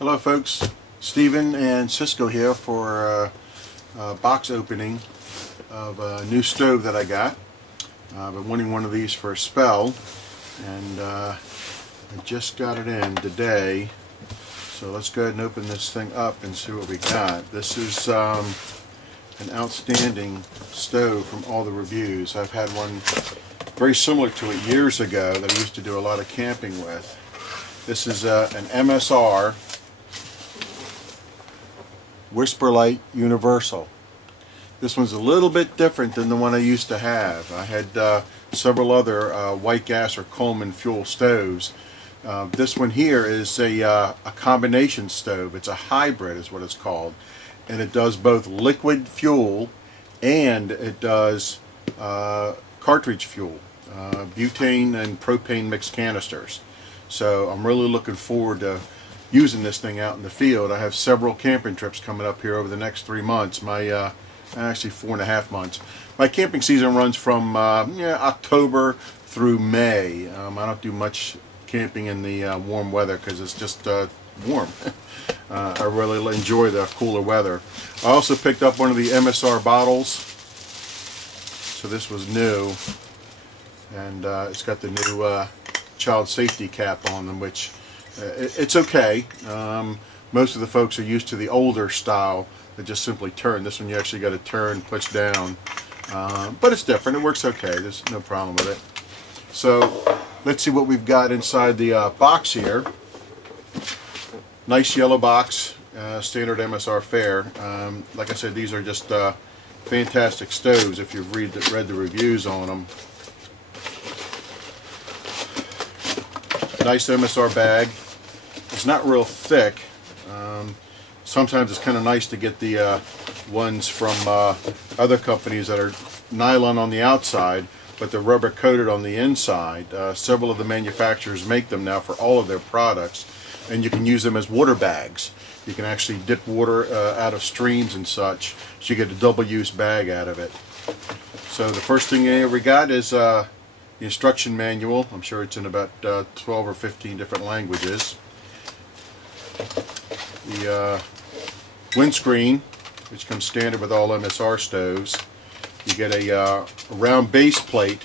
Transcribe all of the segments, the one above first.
Hello folks, Steven and Cisco here for a box opening of a new stove that I got. I've been wanting one of these for a spell, and I just got it in today. So let's go ahead and open this thing up and see what we got. This is an outstanding stove from all the reviews. I've had one very similar to it years ago that I used to do a lot of camping with. This is an MSR Whisperlite Universal. This one's a little bit different than the one I used to have. I had several other white gas or Coleman fuel stoves. This one here is a combination stove. It's a hybrid is what it's called, and it does both liquid fuel and it does cartridge fuel, butane and propane mixed canisters. So I'm really looking forward to using this thing out in the field. I have several camping trips coming up here over the next 3 months. My actually 4.5 months. My camping season runs from October through May. I don't do much camping in the warm weather because it's just warm. I really enjoy the cooler weather. I also picked up one of the MSR bottles. So this was new, and it's got the new child safety cap on them, which it's okay. Most of the folks are used to the older style that just simply turn. This one you actually got to turn, push down, but it's different. It works okay. There's no problem with it. So let's see what we've got inside the box here. Nice yellow box, standard MSR fare. Like I said, these are just fantastic stoves if you've read the reviews on them. Nice MSR bag. It's not real thick. Sometimes it's kind of nice to get the ones from other companies that are nylon on the outside, but they're rubber coated on the inside. Several of the manufacturers make them now for all of their products, and you can use them as water bags. You can actually dip water out of streams and such, so you get a double-use bag out of it. So the first thing we got is the instruction manual. I'm sure it's in about 12 or 15 different languages. The windscreen, which comes standard with all MSR stoves. You get a round base plate,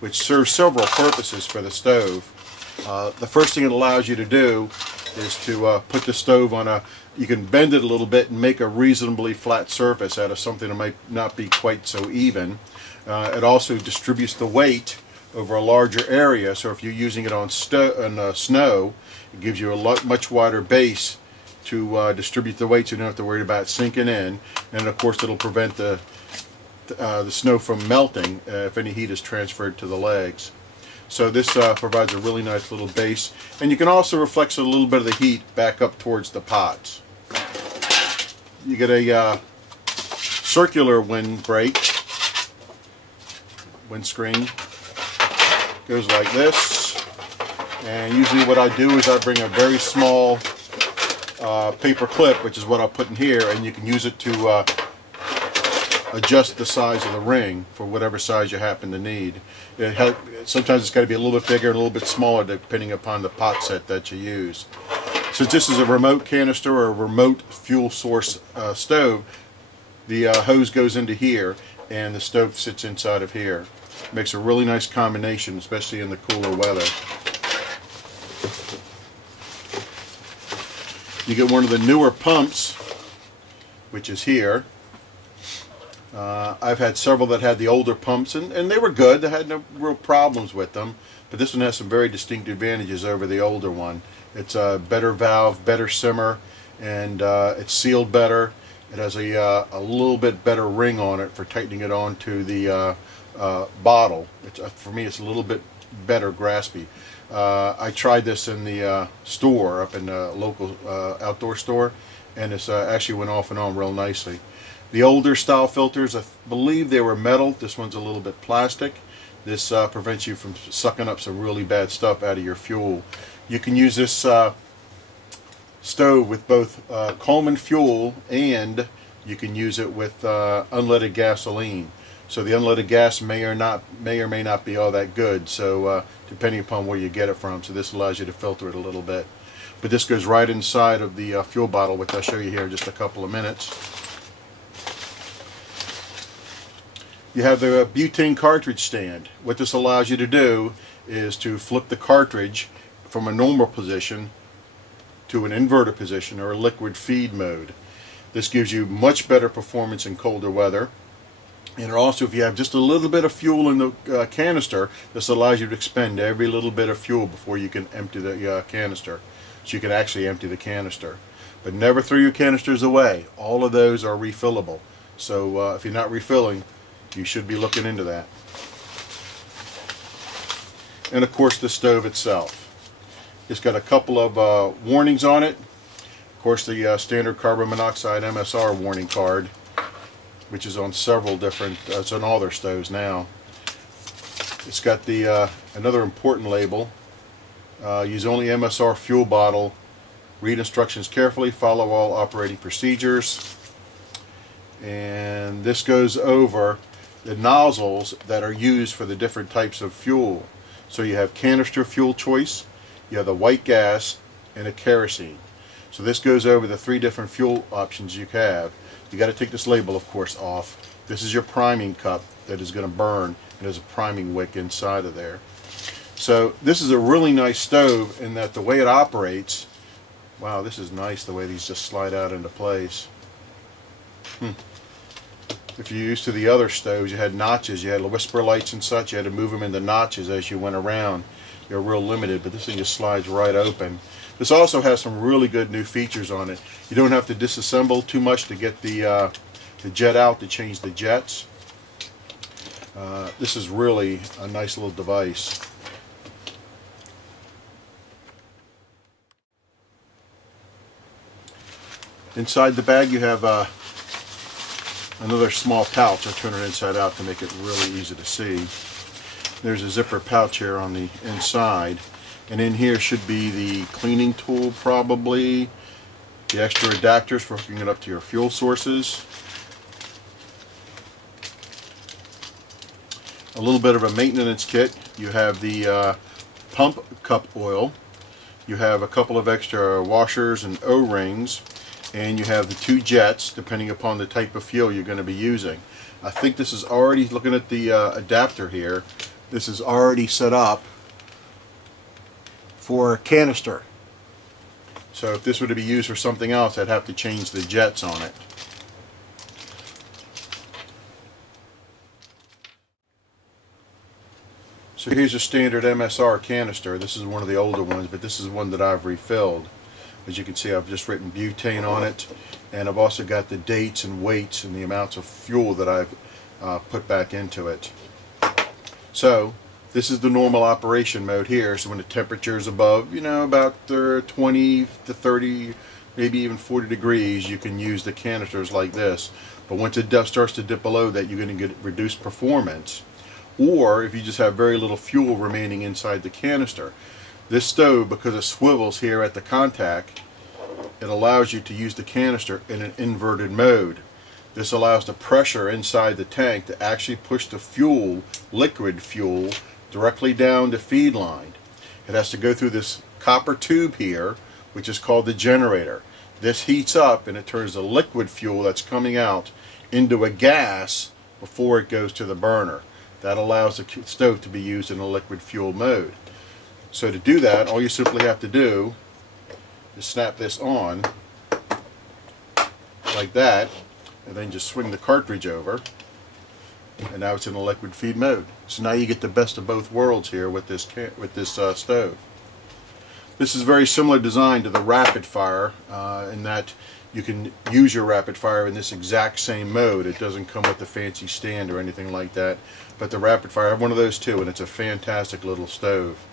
which serves several purposes for the stove. The first thing it allows you to do is to put the stove on you can bend it a little bit and make a reasonably flat surface out of something that might not be quite so even. It also distributes the weight over a larger area, so if you're using it on snow, it gives you a much wider base to distribute the weight, so you don't have to worry about sinking in, and of course it'll prevent the snow from melting if any heat is transferred to the legs. So this provides a really nice little base, and you can also reflect a little bit of the heat back up towards the pots. You get a circular windbreak. Windscreen goes like this, and usually what I do is I bring a very small paper clip, which is what I'll put in here, and you can use it to adjust the size of the ring for whatever size you happen to need. Sometimes it's got to be a little bit bigger and a little bit smaller depending upon the pot set that you use. Since this is a remote canister or a remote fuel source stove, the hose goes into here and the stove sits inside of here. Makes a really nice combination, especially in the cooler weather. You get one of the newer pumps, which is here. I've had several that had the older pumps, and they were good. I had no real problems with them, but this one has some very distinct advantages over the older one. It's a better valve, better simmer, and it's sealed better. It has a little bit better ring on it for tightening it onto the bottle. For me, it's a little bit better graspy. I tried this in the store, up in the local outdoor store, and it's actually went off and on real nicely. The older style filters, I believe they were metal. This one's a little bit plastic. This prevents you from sucking up some really bad stuff out of your fuel. You can use this stove with both Coleman fuel, and you can use it with unleaded gasoline. So the unleaded gas may or may not be all that good. So depending upon where you get it from. So this allows you to filter it a little bit. but this goes right inside of the fuel bottle, which I'll show you here in just a couple of minutes. You have the butane cartridge stand. What this allows you to do is to flip the cartridge from a normal position to an inverted position, or a liquid feed mode. This gives you much better performance in colder weather. And also, if you have just a little bit of fuel in the canister, this allows you to expend every little bit of fuel before you can empty the canister. So you can actually empty the canister. But never throw your canisters away. All of those are refillable. So if you're not refilling, you should be looking into that. And of course, the stove itself. It's got a couple of warnings on it. Of course, the standard carbon monoxide MSR warning card, which is on several different, it's on all their stoves now. It's got the another important label. Use only MSR fuel bottle. Read instructions carefully. Follow all operating procedures. And this goes over the nozzles that are used for the different types of fuel. So you have canister fuel choice, you have the white gas, and a kerosene. So this goes over the 3 different fuel options you have. You got to take this label, of course, off. This is your priming cup that is going to burn, and there's a priming wick inside of there. So this is a really nice stove in that the way it operates, wow, this is nice the way these just slide out into place. If you're used to the other stoves, you had notches, you had Whisperlites and such, you had to move them into notches as you went around. You're real limited, but this thing just slides right open. This also has some really good new features on it. You don't have to disassemble too much to get the jet out to change the jets. This is really a nice little device. Inside the bag you have another small pouch. I'll turn it inside out to make it really easy to see. There's a zipper pouch here on the inside, and in here should be the cleaning tool, probably the extra adapters for hooking it up to your fuel sources, a little bit of a maintenance kit. You have the pump cup oil, you have a couple of extra washers and O-rings, and you have the 2 jets depending upon the type of fuel you're going to be using. I think this is already, looking at the adapter here, this is already set up for a canister. So if this were to be used for something else, I'd have to change the jets on it. So here's a standard MSR canister. This is one of the older ones, but this is one that I've refilled. As you can see, I've just written butane on it, and I've also got the dates and weights and the amounts of fuel that I've put back into it. So this is the normal operation mode here. So when the temperature is above, you know, about 20 to 30, maybe even 40 degrees, you can use the canisters like this. But once it starts to dip below that, you're going to get reduced performance. Or if you just have very little fuel remaining inside the canister. This stove, because it swivels here at the contact, it allows you to use the canister in an inverted mode. This allows the pressure inside the tank to actually push the fuel, liquid fuel, directly down the feed line. It has to go through this copper tube here, which is called the generator. This heats up and it turns the liquid fuel that's coming out into a gas before it goes to the burner. That allows the stove to be used in a liquid fuel mode. So to do that, all you simply have to do is snap this on like that, and then just swing the cartridge over, and now it's in a liquid feed mode. So now you get the best of both worlds here with this stove. This is very similar design to the rapid fire in that you can use your rapid fire in this exact same mode. It doesn't come with a fancy stand or anything like that, but the rapid fire, I have one of those too, and it's a fantastic little stove.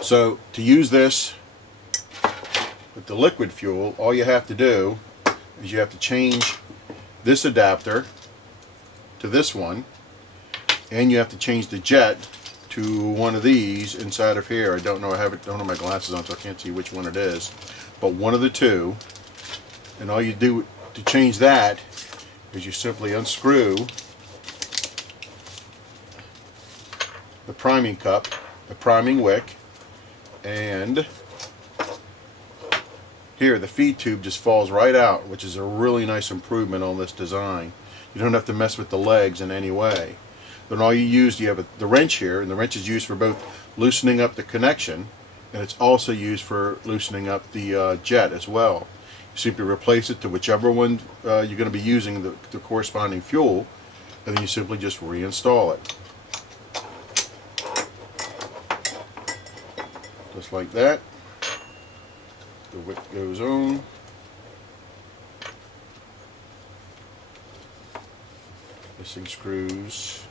So to use this with the liquid fuel, all you have to do is you have to change this adapter to this one, and you have to change the jet to one of these inside of here. I don't know, don't have my glasses on, so I can't see which one it is, but one of the two. And all you do to change that is you simply unscrew the priming cup, the priming wick, and Here, the feed tube just falls right out, which is a really nice improvement on this design. You don't have to mess with the legs in any way. Then all you have the wrench here, and the wrench is used for both loosening up the connection, and it's also used for loosening up the jet as well. You simply replace it to whichever one you're going to be using the corresponding fuel, and then you simply just reinstall it. Just like that. The wick goes on. This thing screws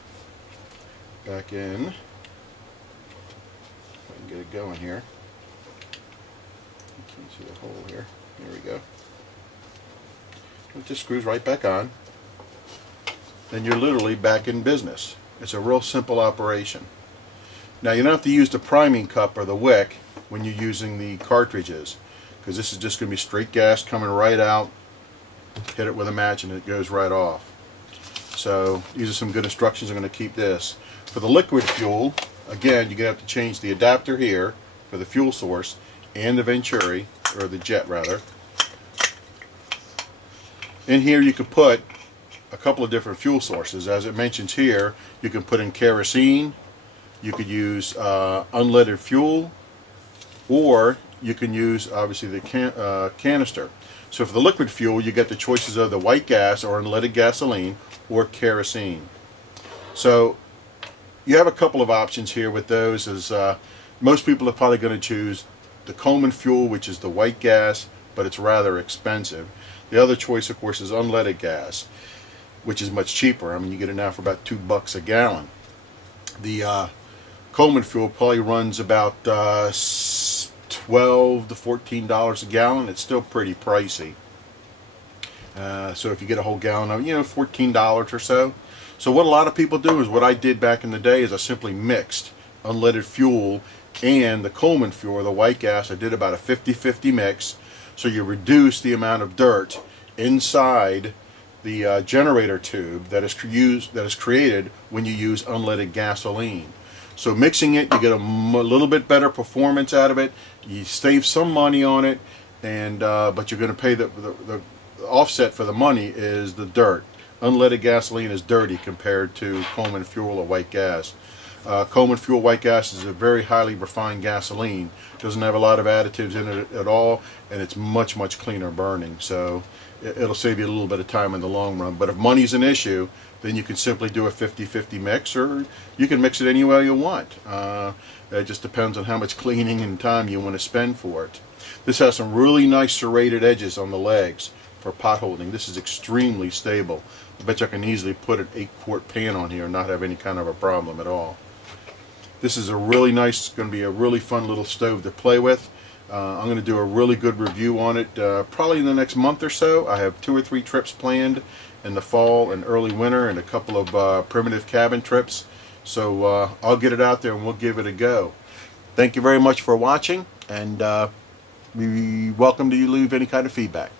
back in. If I can get it going here. You can see the hole here. There we go. It just screws right back on. Then you're literally back in business. It's a real simple operation. Now you don't have to use the priming cup or the wick when you're using the cartridges, because this is just going to be straight gas coming right out. Hit it with a match and it goes right off. So these are some good instructions. I'm going to keep this. For the liquid fuel, again, you're going to have to change the adapter here for the fuel source and the venturi, or the jet rather. In here you could put a couple of different fuel sources. As it mentions here, you can put in kerosene, you could use unleaded fuel, or you can use obviously the canister. So for the liquid fuel, you get the choices of the white gas or unleaded gasoline or kerosene. So you have a couple of options here with those. As most people are probably going to choose the Coleman fuel, which is the white gas, but it's rather expensive. The other choice, of course, is unleaded gas, which is much cheaper. I mean, you get it now for about $2 a gallon. The Coleman fuel probably runs about $12 to $14 a gallon. It's still pretty pricey. So if you get a whole gallon of, $14 or so. So what a lot of people do is what I did back in the day is I simply mixed unleaded fuel and the Coleman fuel, or the white gas. I did about a 50-50 mix, so you reduce the amount of dirt inside the generator tube that is created when you use unleaded gasoline. So mixing it, you get a little bit better performance out of it. You save some money on it, and but you're going to pay the offset for the money is the dirt. Unleaded gasoline is dirty compared to Coleman fuel or white gas. Coleman fuel white gas is a very highly refined gasoline. Doesn't have a lot of additives in it at all, and it's much, much cleaner burning. So it'll save you a little bit of time in the long run. But if money's an issue, then you can simply do a 50-50 mix, or you can mix it any way you want. It just depends on how much cleaning and time you want to spend for it. This has some really nice serrated edges on the legs for pot holding. This is extremely stable. I bet you I can easily put an 8-quart pan on here and not have any kind of a problem at all. This is a really nice, going to be a really fun little stove to play with. I'm going to do a really good review on it probably in the next month or so. I have 2 or 3 trips planned in the fall and early winter, and a couple of primitive cabin trips. So I'll get it out there and we'll give it a go. Thank you very much for watching, and we welcome to you leave any kind of feedback.